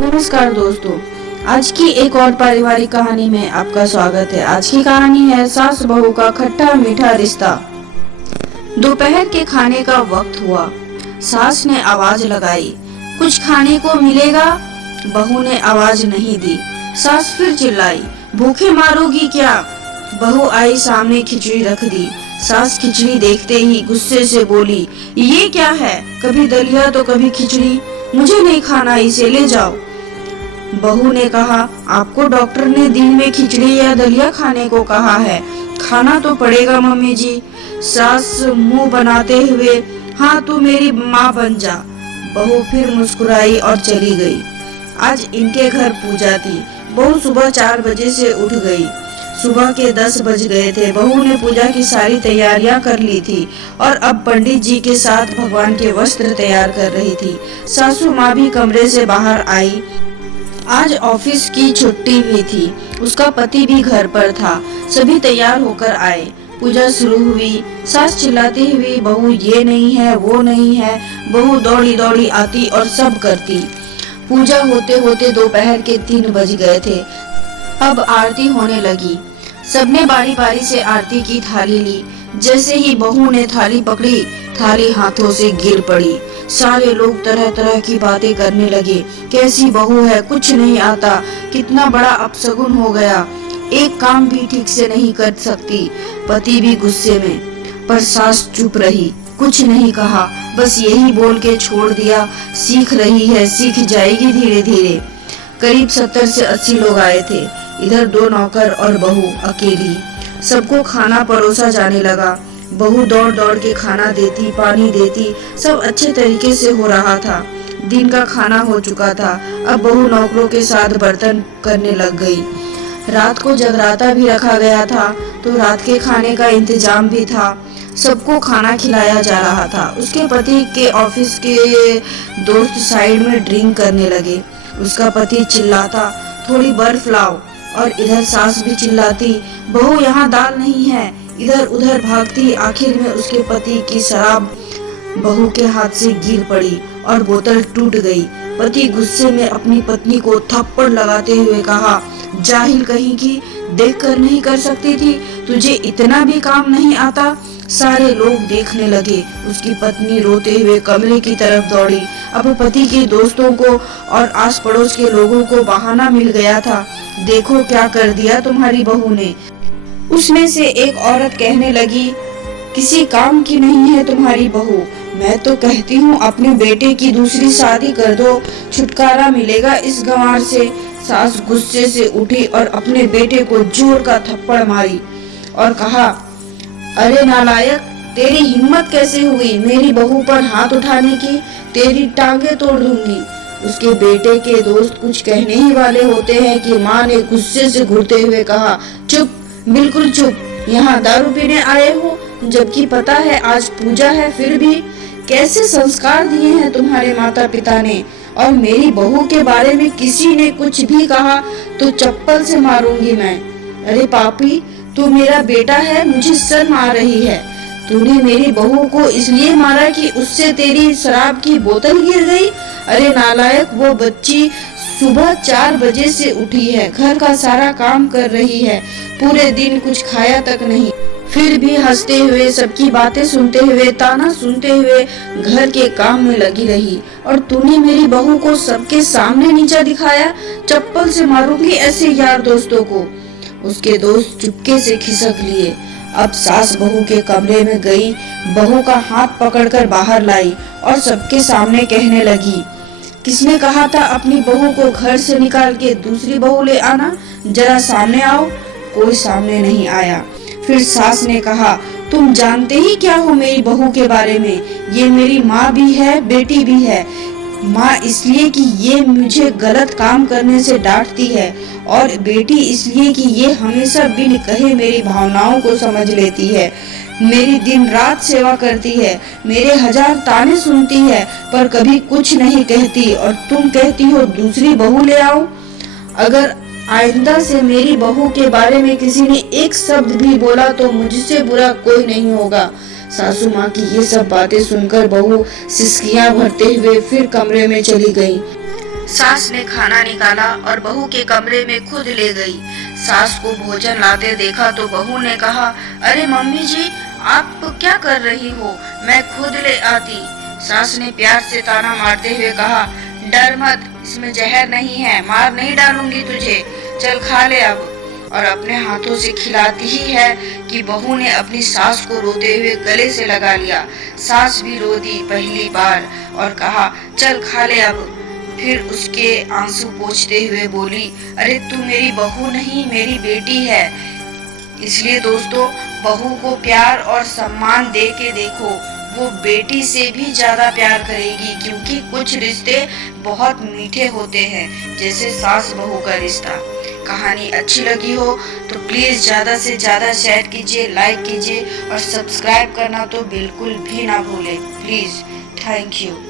नमस्कार दोस्तों, आज की एक और पारिवारिक कहानी में आपका स्वागत है। आज की कहानी है सास बहू का खट्टा मीठा रिश्ता। दोपहर के खाने का वक्त हुआ। सास ने आवाज लगाई, कुछ खाने को मिलेगा? बहू ने आवाज नहीं दी। सास फिर चिल्लाई, भूखे मारोगी क्या? बहू आई, सामने खिचड़ी रख दी। सास खिचड़ी देखते ही गुस्से से बोली, ये क्या है? कभी दलिया तो कभी खिचड़ी। मुझे नहीं खाना, इसे ले जाओ। बहू ने कहा, आपको डॉक्टर ने दिन में खिचड़ी या दलिया खाने को कहा है, खाना तो पड़ेगा मम्मी जी। सास मुंह बनाते हुए, हाँ तू मेरी माँ बन जा। बहू फिर मुस्कुराई और चली गई। आज इनके घर पूजा थी। बहू सुबह 4 बजे से उठ गई। सुबह के 10 बज गए थे। बहू ने पूजा की सारी तैयारियां कर ली थी और अब पंडित जी के साथ भगवान के वस्त्र तैयार कर रही थी। सासू माँ भी कमरे से बाहर आई। आज ऑफिस की छुट्टी भी थी। उसका पति भी घर पर था। सभी तैयार होकर आए। पूजा शुरू हुई। सास चिल्लाती हुई, बहू ये नहीं है, वो नहीं है। बहू दौड़ी दौड़ी आती और सब करती। पूजा होते होते दोपहर के 3 बज गए थे। अब आरती होने लगी। सबने बारी बारी से आरती की थाली ली। जैसे ही बहू ने थाली पकड़ी, थाली हाथों से गिर पड़ी। सारे लोग तरह तरह की बातें करने लगे। कैसी बहू है, कुछ नहीं आता, कितना बड़ा अपशगुन हो गया, एक काम भी ठीक से नहीं कर सकती। पति भी गुस्से में, पर सास चुप रही, कुछ नहीं कहा, बस यही बोल के छोड़ दिया, सीख रही है, सीख जाएगी धीरे धीरे। करीब 70 से 80 लोग आए थे। इधर 2 नौकर और बहू अकेली। सबको खाना परोसा जाने लगा। बहू दौड़ दौड़ के खाना देती, पानी देती, सब अच्छे तरीके से हो रहा था। दिन का खाना हो चुका था। अब बहू नौकरों के साथ बर्तन करने लग गई। रात को जगराता भी रखा गया था, तो रात के खाने का इंतजाम भी था। सबको खाना खिलाया जा रहा था। उसके पति के ऑफिस के दोस्त साइड में ड्रिंक करने लगे। उसका पति चिल्लाता, थोड़ी बर्फ लाओ, और इधर सास भी चिल्लाती, बहू यहाँ दाल नहीं है। इधर उधर भागती। आखिर में उसके पति की शराब बहू के हाथ से गिर पड़ी और बोतल टूट गई। पति गुस्से में अपनी पत्नी को थप्पड़ लगाते हुए कहा, जाहिल कहीं की, देखकर नहीं कर सकती थी? तुझे इतना भी काम नहीं आता? सारे लोग देखने लगे। उसकी पत्नी रोते हुए कमरे की तरफ दौड़ी। अब पति के दोस्तों को और आस पड़ोस के लोगों को बहाना मिल गया था, देखो क्या कर दिया तुम्हारी बहू ने। उसमें से एक औरत कहने लगी, किसी काम की नहीं है तुम्हारी बहू। मैं तो कहती हूँ अपने बेटे की दूसरी शादी कर दो, छुटकारा मिलेगा इस गंवार से। सास गुस्से से उठी और अपने बेटे को जोर का थप्पड़ मारी और कहा, अरे नालायक, तेरी हिम्मत कैसे हुई मेरी बहू पर हाथ उठाने की? तेरी टांगे तोड़ दूंगी। उसके बेटे के दोस्त कुछ कहने ही वाले होते हैं कि माँ ने गुस्से से घूरते हुए कहा, चुप, बिल्कुल चुप, यहाँ दारू पीने आए हो? जबकि पता है आज पूजा है, फिर भी कैसे संस्कार दिए हैं तुम्हारे माता पिता ने। और मेरी बहू के बारे में किसी ने कुछ भी कहा तो चप्पल से मारूंगी मैं। अरे पापी, तू मेरा बेटा है, मुझे शर्म आ रही है। तूने मेरी बहू को इसलिए मारा कि उससे तेरी शराब की बोतल गिर गई? अरे नालायक, वो बच्ची सुबह 4 बजे से उठी है, घर का सारा काम कर रही है, पूरे दिन कुछ खाया तक नहीं, फिर भी हंसते हुए, सबकी बातें सुनते हुए, ताना सुनते हुए घर के काम में लगी रही। और तूने मेरी बहू को सबके सामने नीचा दिखाया। चप्पल से मारूंगी ऐसे यार दोस्तों को। उसके दोस्त चुपके से खिसक लिए। अब सास बहू के कमरे में गई, बहू का हाथ पकड़कर बाहर लाई और सबके सामने कहने लगी, किसने कहा था अपनी बहू को घर से निकाल के दूसरी बहू ले आना? जरा सामने आओ। कोई सामने नहीं आया। फिर सास ने कहा, तुम जानते ही क्या हो मेरी बहू के बारे में? ये मेरी माँ भी है, बेटी भी है। माँ इसलिए कि ये मुझे गलत काम करने से डांटती है, और बेटी इसलिए कि ये हमेशा बिन कहे मेरी भावनाओं को समझ लेती है, मेरी दिन रात सेवा करती है, मेरे 1000 ताने सुनती है, पर कभी कुछ नहीं कहती। और तुम कहती हो दूसरी बहू ले आओ। अगर आइंदा से मेरी बहू के बारे में किसी ने एक शब्द भी बोला तो मुझसे बुरा कोई नहीं होगा। सासू माँ की ये सब बातें सुनकर बहू सिसकियां भरते हुए फिर कमरे में चली गई। सास ने खाना निकाला और बहू के कमरे में खुद ले गई। सास को भोजन लाते देखा तो बहू ने कहा, अरे मम्मी जी, आप क्या कर रही हो, मैं खुद ले आती। सास ने प्यार से ताना मारते हुए कहा, डर मत, इसमें जहर नहीं है, मार नहीं डालूंगी तुझे, चल खा ले अब। और अपने हाथों से खिलाती ही है कि बहू ने अपनी सास को रोते हुए गले से लगा लिया। सास भी रो दी पहली बार और कहा, चल खा ले अब। फिर उसके आंसू पोंछते हुए बोली, अरे तू मेरी बहू नहीं, मेरी बेटी है। इसलिए दोस्तों, बहू को प्यार और सम्मान दे के देखो, वो बेटी से भी ज्यादा प्यार करेगी, क्योंकि कुछ रिश्ते बहुत मीठे होते हैं, जैसे सास बहू का रिश्ता। कहानी अच्छी लगी हो तो प्लीज ज्यादा से ज्यादा शेयर कीजिए, लाइक कीजिए और सब्सक्राइब करना तो बिल्कुल भी ना भूलें। Please, thank you.